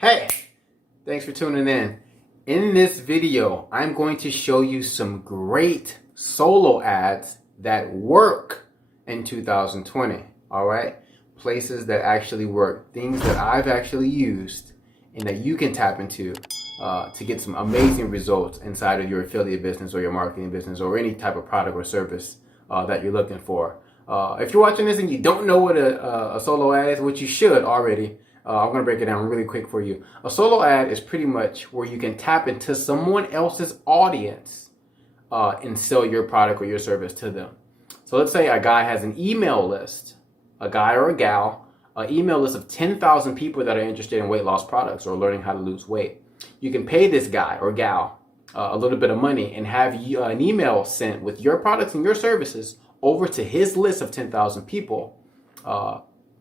Hey, thanks for tuning in. In this video, I'm going to show you some great solo ads that work in 2020. All right, places that actually work, things that I've actually used and that you can tap into to get some amazing results inside of your affiliate business or your marketing business or any type of product or service that you're looking for. If you're watching this and you don't know what a solo ad is, which you should already, I'm going to break it down really quick for you. A solo ad is pretty much where you can tap into someone else's audience and sell your product or your service to them. So let's say a guy has an email list, a guy or a gal, an email list of 10,000 people that are interested in weight loss products or learning how to lose weight. You can pay this guy or gal a little bit of money and have an email sent with your products and your services over to his list of 10,000 people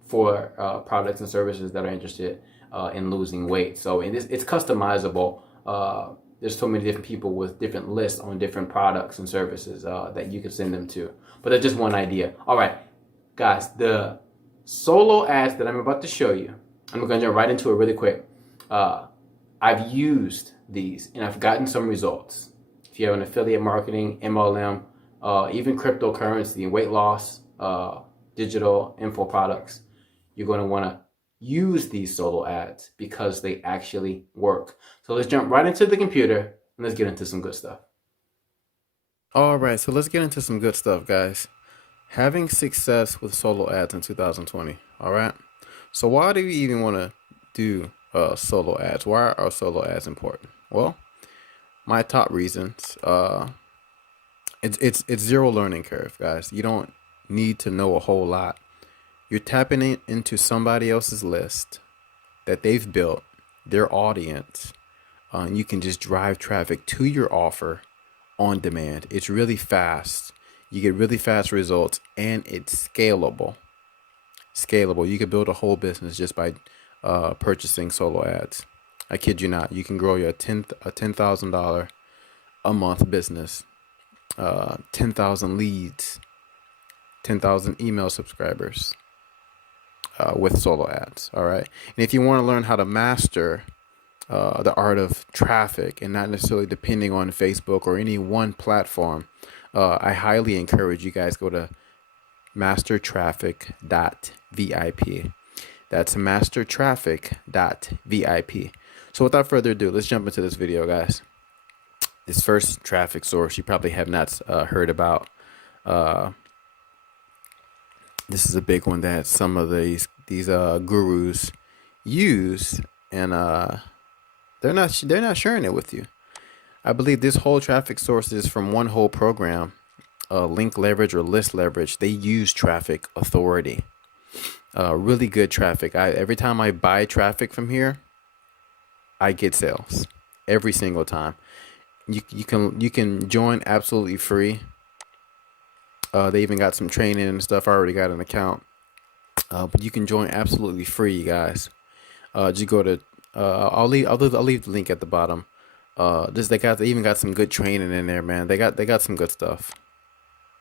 for products and services that are interested in losing weight. So it's customizable. There's so many different people with different lists on different products and services that you can send them to. But that's just one idea. All right, guys, the solo ads that I'm about to show you, I'm going to jump right into it really quick. I've used these and I've gotten some results. If you have an affiliate marketing, MLM, even cryptocurrency, weight loss, digital info products, you're going to want to use these solo ads because they actually work. So let's jump right into the computer and let's get into some good stuff. All right, so let's get into some good stuff, guys. Having success with solo ads in 2020. All right. So why do we even want to do solo ads? Why are solo ads important? Well, my top reasons. It's zero learning curve, guys. You don't need to know a whole lot. You're tapping into somebody else's list that they've built, their audience, and you can just drive traffic to your offer on demand. It's really fast. You get really fast results, and it's scalable. You can build a whole business just by purchasing solo ads. I kid you not. You can grow your $10,000 a month business, 10,000 leads, 10,000 email subscribers with solo ads. All right. And if you want to learn how to master the art of traffic and not necessarily depending on Facebook or any one platform, I highly encourage you guys go to mastertraffic.vip. That's mastertraffic.vip. So without further ado, let's jump into this video, guys. This first traffic source you probably have not heard about. This is a big one that some of these gurus use, and they're not sharing it with you. I believe this whole traffic source is from one whole program, link leverage or list leverage. They use Traffic Authority. Really good traffic. Every time I buy traffic from here, I get sales every single time. You can join absolutely free. They even got some training and stuff. I already got an account, but you can join absolutely free, guys. Just go to I'll leave the link at the bottom. They even got some good training in there, man. They got some good stuff.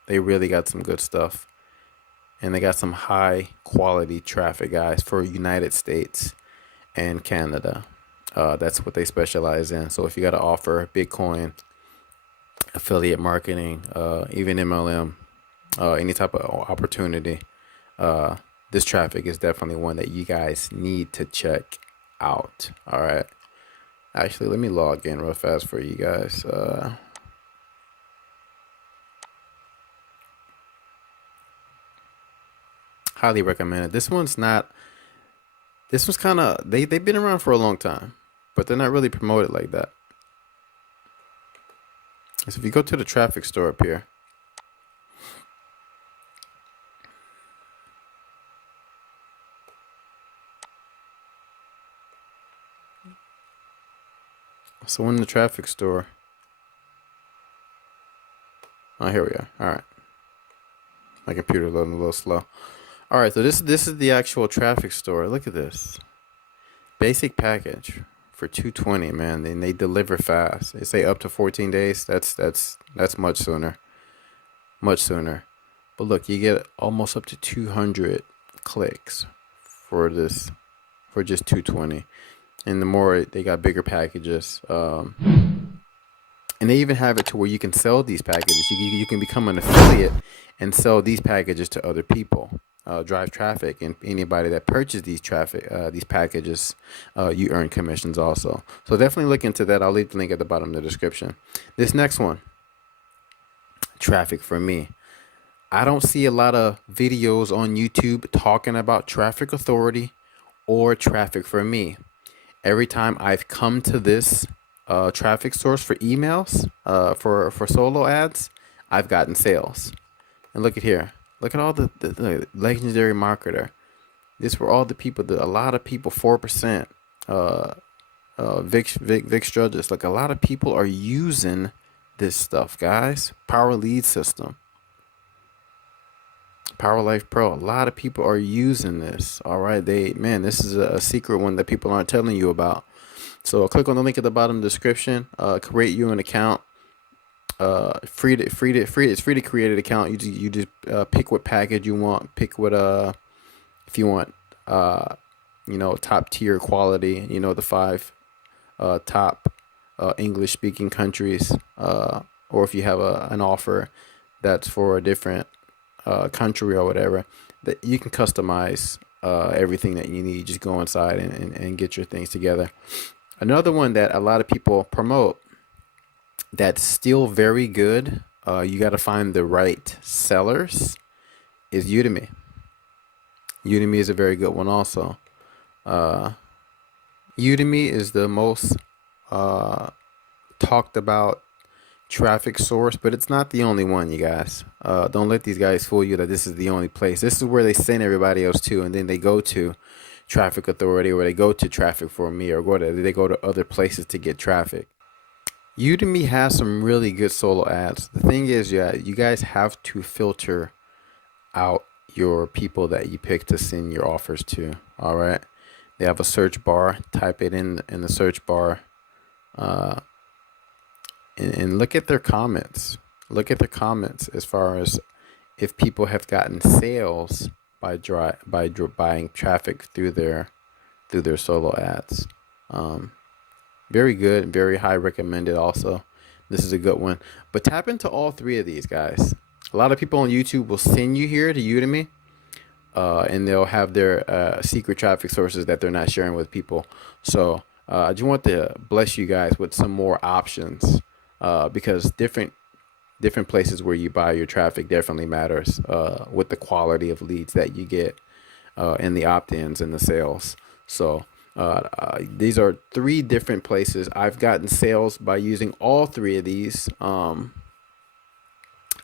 They really got some good stuff, and they got some high quality traffic, guys, for United States and Canada. That's what they specialize in. So if you got to offer Bitcoin, affiliate marketing, even MLM, any type of opportunity, this traffic is definitely one that you guys need to check out. All right. Actually, let me log in real fast for you guys. Highly recommend it. This one's kind of, they've been around for a long time, but they're not really promoted like that. So if you go to the traffic store up here, so in the traffic store, oh, here we are. All right. My computer's loading a little slow. All right, so this is the actual traffic store. Look at this. Basic package for $220, man. And they deliver fast. They say up to 14 days. That's much sooner. Much sooner. But look, you get almost up to 200 clicks for just $220. and the more they got bigger packages. And they even have it to where you can sell these packages. You can become an affiliate and sell these packages to other people, drive traffic, and anybody that purchases these packages, you earn commissions also. So definitely look into that. I'll leave the link at the bottom of the description. This next one, traffic for me. I don't see a lot of videos on YouTube talking about Traffic Authority or Traffic for Me. Every time I've come to this traffic source for emails, for solo ads, I've gotten sales. And look at here. Look at all the legendary marketer. This were all the people, a lot of people, 4%, Vic Strudges. Like, a lot of people are using this stuff, guys. Power lead system. Power Life Pro. A lot of people are using this. All right. This is a secret one that people aren't telling you about. So click on the link at the bottom of the description. Create you an account. It's free to create an account. You just pick what package you want. Pick what if you want top tier quality. The 5 top English speaking countries. Or if you have an offer that's for a different country or whatever, that you can customize everything that you need. Just go inside and get your things together. Another one that a lot of people promote that's still very good, you got to find the right sellers, is Udimi. Udimi is a very good one also. Udimi is the most talked about traffic source, but it's not the only one, you guys. Don't let these guys fool you that this is the only place. This is where they send everybody else to, and then they go to Traffic Authority, or they go to Traffic for Me, or they go to other places to get traffic. Udemy has some really good solo ads. The thing is, you guys have to filter out your people that you pick to send your offers to. All right, they have a search bar. Type it in the search bar. And look at their comments. Look at the comments as far as if people have gotten sales by buying traffic through their solo ads. Very good, very high recommended also. This is a good one. But tap into all 3 of these, guys. A lot of people on YouTube will send you here to Udemy, and they'll have their secret traffic sources that they're not sharing with people. So I just want to bless you guys with some more options. Because different places where you buy your traffic definitely matters with the quality of leads that you get and the opt-ins and the sales. So these are 3 different places. I've gotten sales by using all 3 of these. All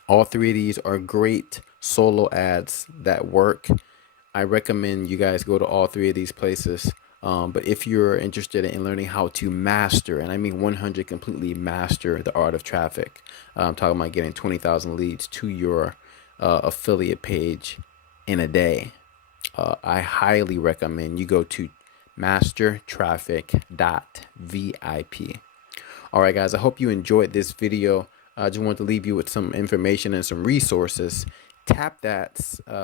3 of these are great solo ads that work. I recommend you guys go to all 3 of these places. But if you're interested in learning how to master, and I mean 100 completely master the art of traffic, I'm talking about getting 20,000 leads to your affiliate page in a day, I highly recommend you go to mastertraffic.vip. All right, guys, I hope you enjoyed this video. I just want to leave you with some information and some resources. Tap that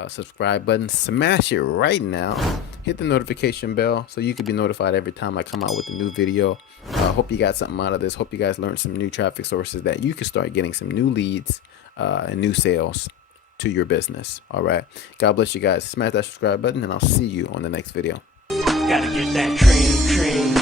subscribe button, smash it right now, hit the notification bell so you can be notified every time I come out with a new video. Hope you got something out of this. Hope you guys learned some new traffic sources that you can start getting some new leads and new sales to your business. All right, God bless you guys. Smash that subscribe button, and I'll see you on the next video. Gotta get that train.